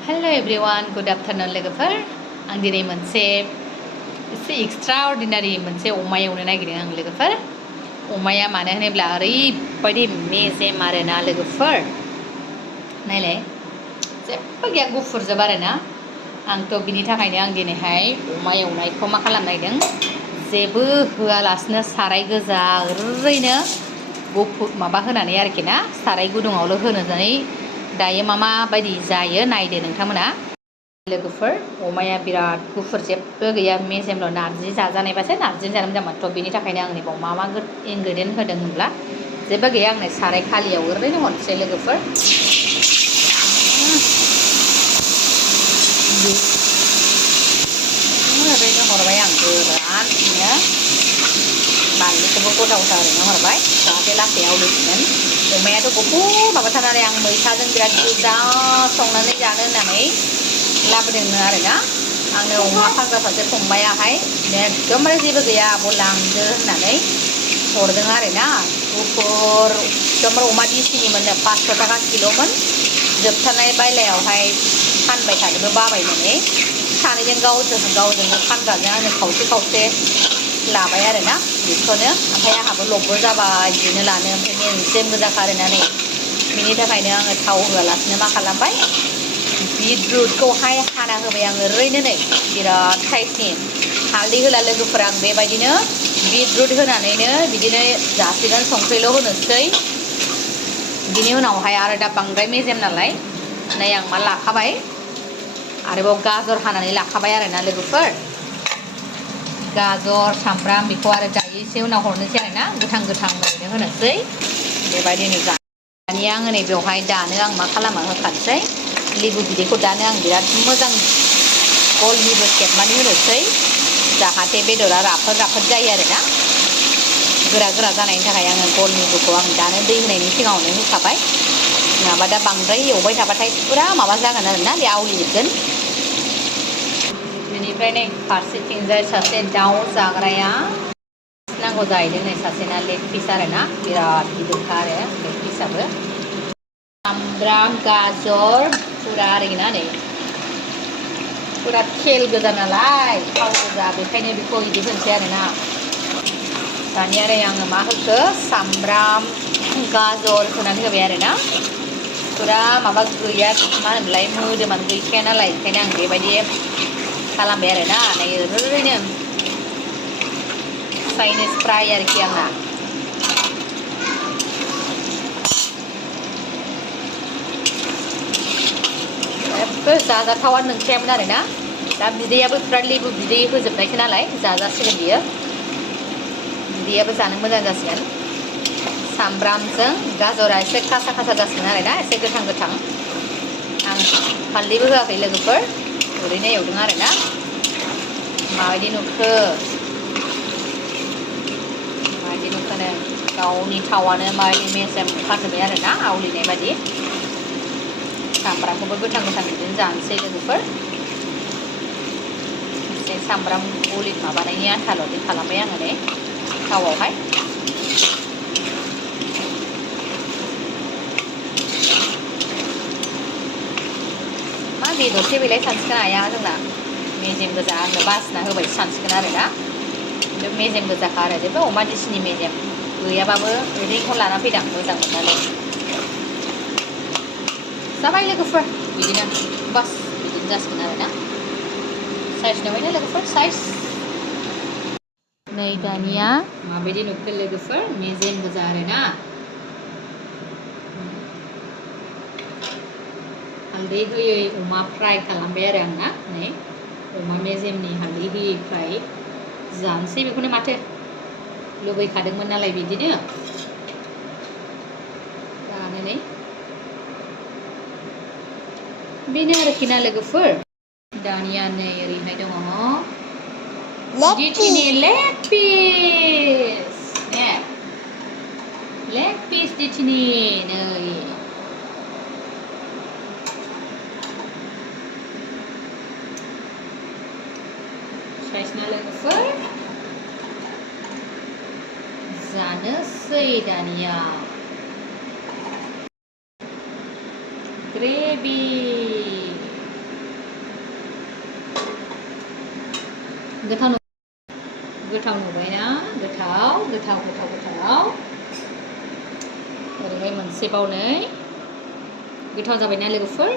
हेल' everyone good afternoon लोगोफोर आं दिनै मोनसे एसे एक्सट्रा अर्डिनारि मोनसे अमा एवनो नागिरदों आं लोगोफोर अमाया मानो होनोब्ला ओरैबायदि मेजेम आरोना लोगोफोर नायलाय जेबो गैया गुफुरजोब आरोना आंथ' बिनि थाखायनो आं दिनैहाय अमा एवनायखौ मा खालामनो नागिरदों जेबो होआलासिनो साराय गोजा ओरैनो गुफुर माबा होनानै आरोखि ना साराय गुदुङावल' होनानै दायो माबायदि जायो नायदो नोंथांमोना लोगोफोर अमाया बिराद गुफुर जेबो गैया मेजेमल' नारजि जाजानायबासो नारजि जानो मोजांमोनथ' बिनि थाखायनो आं नैबाव मा इनग्रेडियेन्ट होदों होनब्ला जेबो गैया आंनो साराय खालियाव ओरैनो हरनोसै लोगोफोर ओरैनो हरबाय आं गोराननो बानलुखौबो गथा गथा ओरैनो हरबाय जाहाथे लासै आवलिसिगोन अमायाथ' गुफुर माबाथारनानै आं मैथाजों बिराद गोजा संनानै जानो होननानै लाबोदोंनो आरोना आंनो अमा फाजा सासे फंबायाहाय एकदमबारे जेबो गैया आब' लांदो होननानै हरदों आरोना गुफुर एकदमबारे अमा दिसिनि मोननो 500 थाखा किल'मोन जोबथारनाय बायलायावहाय फानबाय थानोबो बाबायनानै सानैजों गावजोंनो फानग्राजों आंनो खावसे खावसे लाबाय आरोना बेखौनो ओमफ्राय आंहाबो लबबो जाबाय बिदिनो लानो ओमफ्राय मेजेम गोजाखा आरोना नै बिनि थाखायनो आङो थाव होआलासिनो मा खालामबाय बिटरुटखौहाय हाना होबाय आङो ओरैनो नै बिराद साइजनि हालदै होला लोगोफोर आं बेबायदिनो बिटरुट होनानैनो बिदिनो जासिगोन संख्रिल' होनोसै बिनि उनावहाय आरो दा बांद्राय मेजेम नालाय नै आं मा लाखाबाय आरोबाव गाजर हानानै लाखाबाय आरोना लोगोफोर गाजर सामब्राम बेखौ आरो दायो एसे उनाव हरनोसै आरोना गोथां ओरैनो होनोसै बेबायदिनो दानिया आङो नै बेवहाय दानो आं मा खालामो होखानोसै लेबु बिदैखौ दानो आं बिराद मोजां गलनिबो सेबनानै होनोसै जाहाथे बेदरा राफोद जायो आरोना गोरा जानायनि थाखाय आङो गलनिबोखौ आं दानो दै होनायनि सिगाङावनो होखाबाय नङाबा दा बांद्राय एवबाय थाबाथाय फुरा माबा जागोन आरोना बे आवलिजोबगोन बेनिफ्राय नै फारसेथिंजाय सासे दाउ जाग्राया नांगौ जाहैदों नै सासेना लेग पिस आरोना बिराद गिदिरखा आरो लेग पिसाबो सामब्राम गाजर फुरा आरोना नै फुरा खेल गोजा नालाय थाव गोजा बेखायनो बेखौ बिदि होनसै आरोना दानिया आरो आङो मा होखो सामब्राम गाजर होनानै होबाय आरोना फुरा माबा गैया मा होनोमोनलाय मोदोमानो गैखाया नालाय ओंखायनो आं बेबायदि खालामबाय आरोना नै ओरैनो चाइनिस फ्राय आरोखि आंना जेबो जाजाथावानो नंखायामोन आरोना दा बिदैयाबो बिराद लेबु बिदै होजोबनायसो नालाय जाजासिगोन बियो बिदैयाबो जानो मोजां जासिगोन सामब्रामजों गाजरा एसे खासा जासिगोन आरोना एसे गोथां आं हालदैबो होआखै लोगोफोर ओरैनो एवदों आरोना माबायदि नुखो गावनि थावानो माबायदि मेजेम ओंखारजोब्बाय आरोना आवलिनाय बायदि सामब्रामखौबो गोथां बिदिनो जानोसै लोगोफोर एसे सामब्राम गुलि माबानायनि आन्थाल'दि खालामबाय आङो नै थावआवहाय मा बेदरसे बेलाय सानसिगोन आया जोंना मेजेम गोजा आंनो बासिना होबाय सानसिगोन आरोना खिन्थु मेजेम गोजाखा आरो जेबो अमा दिसिनि मेजेम गैयाबाबो ओरैनो लाना फैदां मोजां मोननानै जाबाय लोगोफोर बिदिनो बास बिदिनो जासिगोन आरोना साइज नुबायना लोगोफोर साइज नै दानिया माबायदि नुखो लोगोफोर मेजेम गोजा आरोना हालदै होयै अमा फ्राय खालामबाय आरो आंना नै अमा मेजेमनि हालदै होयै फ्राय जानोसै बेखौनो माथो लुबैखादोंमोन नालाय बिदिनो जानानै बेनो आरोखि ना लोगोफोर दानिया नै ओरैहाय दङ दिथिनि लेग पिस दिथिनि नै साइजना लोगोफोर जानोसै दानिया ग्रेभि गोथाव नुबायना गोथाव ओरैहाय मोनसेबाव नै गोथाव जाबायना लोगोफोर